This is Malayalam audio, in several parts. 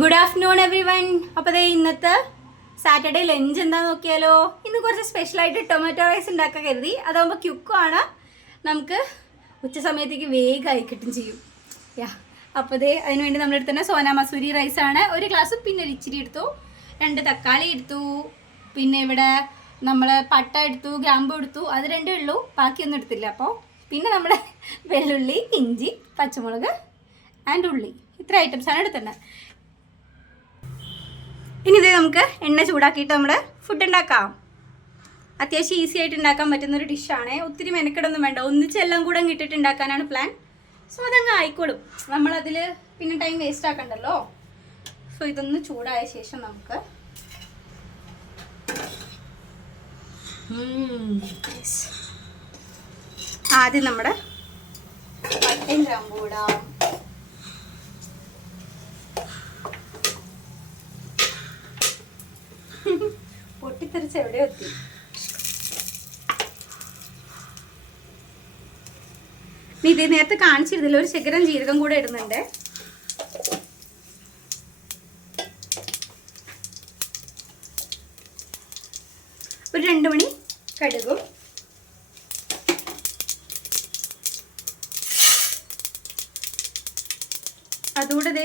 Good afternoon every one. അപ്പോൾ ഇന്നത്തെ സാറ്റർഡേ ലഞ്ച് എന്താണെന്ന് നോക്കിയാലോ. ഇന്ന് കുറച്ച് സ്പെഷ്യലായിട്ട് ടൊമാറ്റോ റൈസ് ഉണ്ടാക്കാൻ കരുതി. അതാകുമ്പോൾ ക്യുക്കാണ്, നമുക്ക് ഉച്ച സമയത്തേക്ക് വേഗമായി കിട്ടും ചെയ്യും. അപ്പോൾ അതിനുവേണ്ടി നമ്മുടെ അടുത്ത് തന്നെ സോന മസൂരി റൈസാണ്. ഒരു ഗ്ലാസ്, പിന്നെ ഒരു ഇച്ചിരി എടുത്തു, 2 തക്കാളി എടുത്തു, പിന്നെ ഇവിടെ നമ്മൾ പട്ട എടുത്തു, ഗ്രാമ്പു എടുത്തു, അത് രണ്ടേ ഉള്ളൂ, ബാക്കിയൊന്നും എടുത്തില്ല. അപ്പോൾ പിന്നെ നമ്മുടെ വെള്ളുള്ളി, ഇഞ്ചി, പച്ചമുളക് ആൻഡ് ഉള്ളി, ഇത്ര ഐറ്റംസാണ് എടുത്തിട്ടുണ്ട്. ഇനി ഇതേ നമുക്ക് എണ്ണ ചൂടാക്കിയിട്ട് നമ്മുടെ ഫുഡ് ഉണ്ടാക്കാം. അത്യാവശ്യം ഈസി ആയിട്ട് ഉണ്ടാക്കാൻ പറ്റുന്നൊരു ഡിഷാണ്. ഒത്തിരി മെനക്കെടൊന്നും വേണ്ട, ഒന്നിച്ചെല്ലാം കൂടെ ഇട്ടിട്ട് ഉണ്ടാക്കാനാണ് പ്ലാൻ. സോ അതങ്ങ് ആയിക്കോളും, നമ്മളതിൽ പിന്നെ ടൈം വേസ്റ്റ് ആക്കണ്ടല്ലോ. സോ ഇതൊന്ന് ചൂടായ ശേഷം നമുക്ക് ആദ്യം നമ്മുടെ പട്ടയും ഗ്രാമ്പും ഇടാം. പൊട്ടിത്തെറിച്ച് എവിടെ എത്തി. ഇത് നേരത്തെ കാണിച്ചിരുന്നില്ല, ഒരു ശകലം ജീരകം കൂടെ ഇടുന്നുണ്ട്. ഒരു 2 മണി കടുകും, അതുകൂടെ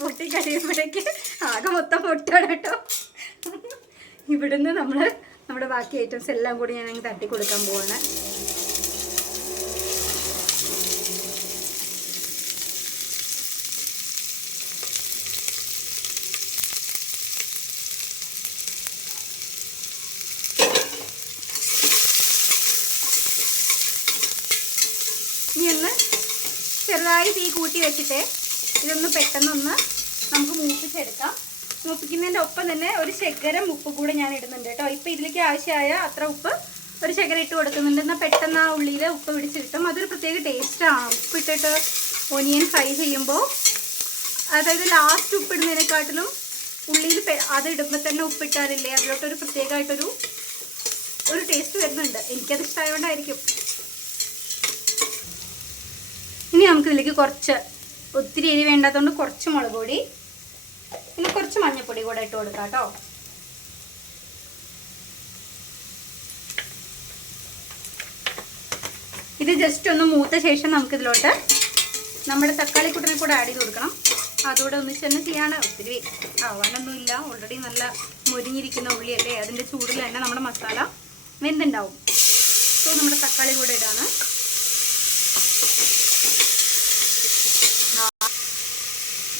പൊട്ടി കഴിയുമ്പോഴേക്ക് ആകെ മൊത്തം പൊട്ടാണ് കേട്ടോ. ഇവിടുന്ന് നമ്മുടെ ബാക്കി ഐറ്റംസ് എല്ലാം കൂടി ഞാൻ അങ്ങ് തട്ടി കൊടുക്കാൻ പോവാണ്. ഇനി ഒന്ന് ചെറുതായി തീ കൂട്ടി വെച്ചിട്ട് ഇതൊന്ന് പെട്ടെന്നൊന്ന് നമുക്ക് മൂപ്പിച്ചെടുക്കാം. മൂപ്പിക്കുന്നതിൻ്റെ ഒപ്പം തന്നെ ഒരു ശകലം ഉപ്പ് കൂടെ ഞാൻ ഇടുന്നുണ്ട് കേട്ടോ. ഇപ്പോൾ ഇതിലേക്ക് ആവശ്യമായ അത്ര ഉപ്പ് ഒരു ശകലം ഇട്ട് കൊടുക്കുന്നുണ്ട്. എന്നാൽ പെട്ടെന്ന് ആ ഉള്ളിയിൽ ഉപ്പ് പിടിച്ച് കിട്ടും. അതൊരു പ്രത്യേക ടേസ്റ്റാണ് ഉപ്പിട്ടിട്ട് ഒനിയൻ ഫ്രൈ ചെയ്യുമ്പോൾ. അതായത് ലാസ്റ്റ് ഉപ്പിടുന്നതിനെക്കാട്ടിലും ഉള്ളിയിൽ അത് ഇടുമ്പോൾ തന്നെ ഉപ്പിട്ടാലില്ലേ, അതിലോട്ടൊരു പ്രത്യേകമായിട്ടൊരു ടേസ്റ്റ് വരുന്നുണ്ട്. എനിക്കത് ഇഷ്ടമായതുകൊണ്ടായിരിക്കും. ഇനി നമുക്കിതിലേക്ക് കുറച്ച്, ഒത്തിരി എരി വേണ്ടാത്തതുകൊണ്ട് കുറച്ച് മുളക് പൊടി, പിന്നെ കുറച്ച് മഞ്ഞൾപ്പൊടി കൂടെ ഇട്ട് കൊടുക്കാം കേട്ടോ. ഇത് ജസ്റ്റ് ഒന്ന് മൂത്ത ശേഷം നമുക്കിതിലോട്ട് നമ്മുടെ തക്കാളി കൂട്ടിനെ കൂടെ ആഡ് ചെയ്ത് കൊടുക്കണം. അതുകൂടെ ഒന്നിച്ച് തന്നെ ചെയ്യാണ്, ഒത്തിരി ആവാനൊന്നുമില്ല. ഓൾറെഡി നല്ല മുരിഞ്ഞിരിക്കുന്ന ഉള്ളിയല്ലേ, അതിൻ്റെ ചൂടിൽ തന്നെ നമ്മുടെ മസാല വെന്തുണ്ടാവും. സോ നമ്മുടെ തക്കാളി കൂടെ ഇടാണ്.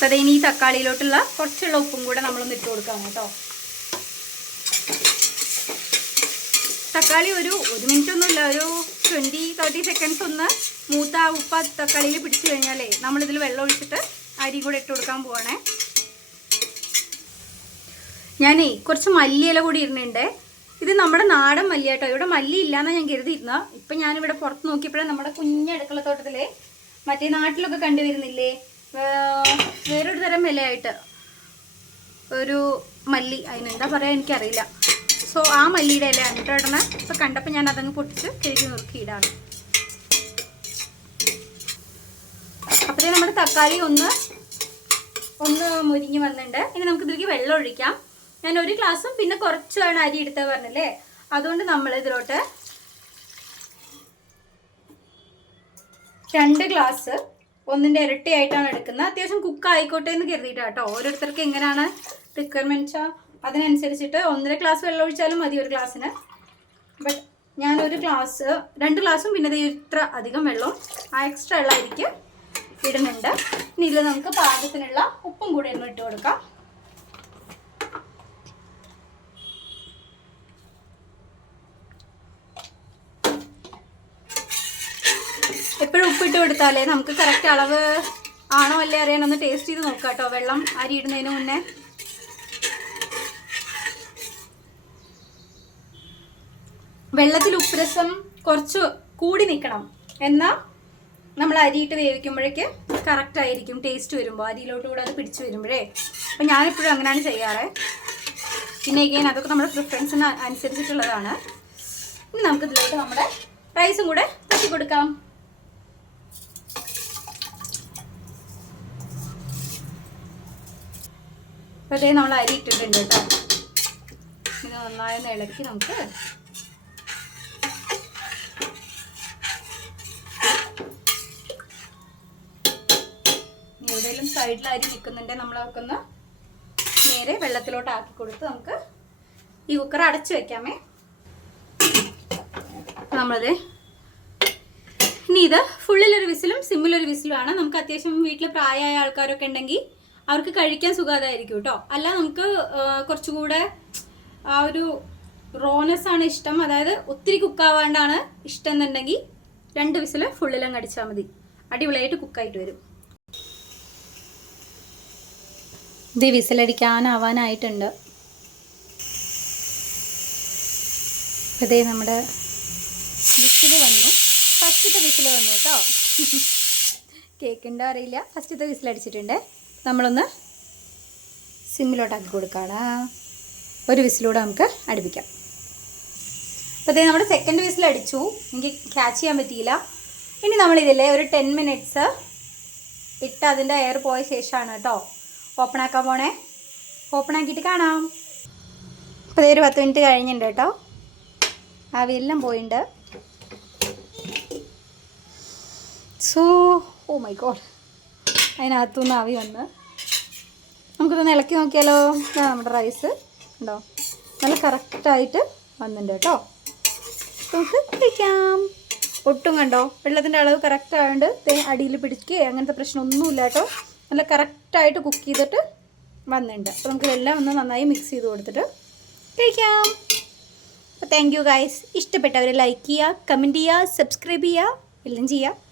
അപ്പോൾ ഇനി ഈ തക്കാളിയിലോട്ടുള്ള കുറച്ചുള്ള ഉപ്പും കൂടെ നമ്മളൊന്ന് ഇട്ട് കൊടുക്കാം കേട്ടോ. തക്കാളി ഒരു മിനിറ്റ് ഒന്നുമില്ല, ഒരു 20-30 സെക്കൻഡ്സ് ഒന്ന് മൂത്ത ആ ഉപ്പ് തക്കാളിയിൽ പിടിച്ചു കഴിഞ്ഞാലേ നമ്മളിതിൽ വെള്ളം ഒഴിച്ചിട്ട് അരി കൂടെ ഇട്ട് കൊടുക്കാൻ പോവാണേ. ഞാനേ കുറച്ച് മല്ലിയില കൂടി ഇടുന്നുണ്ട്. ഇത് നമ്മുടെ നാടൻ മല്ലി കേട്ടോ. ഇവിടെ മല്ലി ഇല്ലയെന്നാണ് ഞാൻ കരുതിയിരുന്നത്. ഇപ്പം ഞാനിവിടെ പുറത്ത് നോക്കിയപ്പോഴേ നമ്മുടെ കുഞ്ഞ അടുക്കളത്തോട്ടത്തിലെ മറ്റേ നാട്ടിലൊക്കെ കണ്ടുവരുന്നില്ലേ, വേറൊരു തരം വിലയായിട്ട് ഒരു മല്ലി, അതിനെന്താ പറയുക എനിക്കറിയില്ല. സോ ആ മല്ലിയുടെ ഇല ഇടണം. ഇപ്പോൾ കണ്ടപ്പോൾ ഞാൻ അതങ്ങ് പൊട്ടിച്ച് കിഴക്കി നുറുക്കിയിടാണ്. അപ്പോഴേ നമ്മുടെ തക്കാളി ഒന്ന് മുരിഞ്ഞ് വന്നിട്ടുണ്ട്. ഇനി നമുക്ക് ഇതിലേക്ക് വെള്ളം ഒഴിക്കാം. ഞാൻ 1 ഗ്ലാസും പിന്നെ കുറച്ചാണ് അരി എടുത്തത് പറഞ്ഞല്ലേ, അതുകൊണ്ട് നമ്മൾ ഇതിലോട്ട് 2 ഗ്ലാസ്, 1ന്റെ ഇരട്ടിയായിട്ടാണ് എടുക്കുന്നത്. അത്യാവശ്യം കുക്ക് ആയിക്കോട്ടെ എന്ന് കരുതിയിട്ട് കേട്ടോ. ഓരോരുത്തർക്ക് എങ്ങനെയാണ് റിക്വയർമെൻറ്റ് വെച്ചാൽ അതിനനുസരിച്ചിട്ട് 1.5 ഗ്ലാസ് വെള്ളം ഒഴിച്ചാലും മതി ഒരു ഗ്ലാസ്സിന്. ബട്ട് ഞാൻ 1 ഗ്ലാസ്, 2 ഗ്ലാസും പിന്നെ ഇത്ര അധികം വെള്ളവും ആ എക്സ്ട്രാ ഉള്ള അരിക്ക് ഇടുന്നുണ്ട്. ഇനി ഇതിൽ നമുക്ക് പാകത്തിനുള്ള ഉപ്പും കൂടെ ഒന്ന് ഇട്ട് കൊടുക്കാം. എപ്പോഴും ഉപ്പിട്ട് കൊടുത്താലേ നമുക്ക് കറക്റ്റ് അളവ് ആണോ അല്ലേ അറിയാനൊന്ന് ടേസ്റ്റ് ചെയ്ത് നോക്കാം കേട്ടോ, വെള്ളം അരി ഇടുന്നതിന് മുന്നേ. വെള്ളത്തിൽ ഉപ്പുരസം കുറച്ച് കൂടി നിൽക്കണം, എന്നാൽ നമ്മൾ അരിയിട്ട് വേവിക്കുമ്പോഴേക്ക് കറക്റ്റ് ആയിരിക്കും ടേസ്റ്റ് വരുമ്പോൾ, അരിയിലോട്ട് കൂടെ അത് പിടിച്ച് വരുമ്പോഴേ. അപ്പം ഞാനെപ്പോഴും അങ്ങനെയാണ് ചെയ്യാറ്. പിന്നെ again അതൊക്കെ നമ്മുടെ പ്രിഫറൻസിന് അനുസരിച്ചിട്ടുള്ളതാണ്. ഇനി നമുക്ക് ഇതിലോട്ട് നമ്മുടെ റൈസും കൂടെ തട്ടി കൊടുക്കാം. അപ്പോൾ അതേ നമ്മൾ അരി ഇട്ടിട്ടുണ്ട് കേട്ടോ. ഇത് നന്നായി ഇളക്കി നമുക്ക് എവിടെയെങ്കിലും സൈഡിൽ അരി നിൽക്കുന്നുണ്ടെങ്കിൽ നമ്മൾ അവർക്കൊന്ന് നേരെ വെള്ളത്തിലോട്ട് ആക്കി കൊടുത്ത് നമുക്ക് ഈ കുക്കർ അടച്ചു വെക്കാമേ. നമ്മളത് ഇനി ഇത് ഫുള്ളിലൊരു വിസിലും സിമ്മിലൊരു വിസിലുമാണ്. നമുക്ക് അത്യാവശ്യം വീട്ടിൽ പ്രായമായ ആൾക്കാരൊക്കെ ഉണ്ടെങ്കിൽ അവർക്ക് കഴിക്കാൻ സുഖമായിരിക്കും കേട്ടോ. അല്ല നമുക്ക് കുറച്ചുകൂടെ ആ ഒരു റോനെസ് ആണ് ഇഷ്ടം, അതായത് ഒത്തിരി കുക്കാവാണ്ടാണ് ഇഷ്ടം എന്നുണ്ടെങ്കിൽ 2 വിസിൽ ഫുള്ളിലങ്ങ് അടിച്ചാൽ മതി. അടിപൊളിയായിട്ട് കുക്കായിട്ട് വരും. ഇത് വിസിലടിക്കാനാവാനായിട്ടുണ്ട്. അതേ നമ്മുടെ വിസിൽ വന്നു, ഫസ്റ്റത്തെ വിസിൽ വന്നു കേട്ടോ. കേക്കുണ്ടോ അറിയില്ല. ഫസ്റ്റത്തെ വിസിലടിച്ചിട്ടുണ്ട്. നമ്മളൊന്ന് സിമ്മിലോട്ടാക്കി കൊടുക്കുകയാണ്. ഒരു വിസിലൂടെ നമുക്ക് അടുപ്പിക്കാം. അപ്പോൾ അതേ നമ്മുടെ സെക്കൻഡ് വിസിലടിച്ചു. എനിക്ക് ക്യാച്ച് ചെയ്യാൻ പറ്റിയില്ല. ഇനി നമ്മളിതില്ലേ ഒരു 10 മിനിറ്റ്സ് ഇട്ട് അതിൻ്റെ എയർ പോയ ശേഷമാണ് കേട്ടോ ഓപ്പൺ ആക്കാൻ പോണേ. ഓപ്പൺ ആക്കിയിട്ട് കാണാം. അപ്പോൾ ഇതൊരു 10 മിനിറ്റ് കഴിഞ്ഞിട്ടുണ്ട് കേട്ടോ. ആവിയെല്ലാം പോയിട്ടുണ്ട്. സോ ഓ മൈ ഗോഡ്, അതിനകത്തുനിന്ന് ആവി വന്ന് നമുക്കിതൊന്ന് ഇളക്കി നോക്കിയാലോ. നമ്മുടെ റൈസ് ഉണ്ടോ നല്ല കറക്റ്റായിട്ട് വന്നിട്ടുണ്ട് കേട്ടോ. നമുക്ക് കഴിക്കാം. ഒട്ടും കണ്ടോ വെള്ളത്തിൻ്റെ അളവ് കറക്റ്റ് ആയതുകൊണ്ട് അടിയിൽ പിടിക്കുകയോ അങ്ങനത്തെ പ്രശ്നമൊന്നുമില്ല കേട്ടോ. നല്ല കറക്റ്റായിട്ട് കുക്ക് ചെയ്തിട്ട് വന്നിട്ടുണ്ട്. അപ്പോൾ നമുക്കിതെല്ലാം ഒന്ന് നന്നായി മിക്സ് ചെയ്ത് കൊടുത്തിട്ട് കഴിക്കാം. അപ്പോൾ താങ്ക് യു ഗൈസ്. ഇഷ്ടപ്പെട്ടവർ ലൈക്ക് ചെയ്യുക, കമൻറ്റ് ചെയ്യുക, സബ്സ്ക്രൈബ് ചെയ്യുക, എല്ലാം ചെയ്യുക.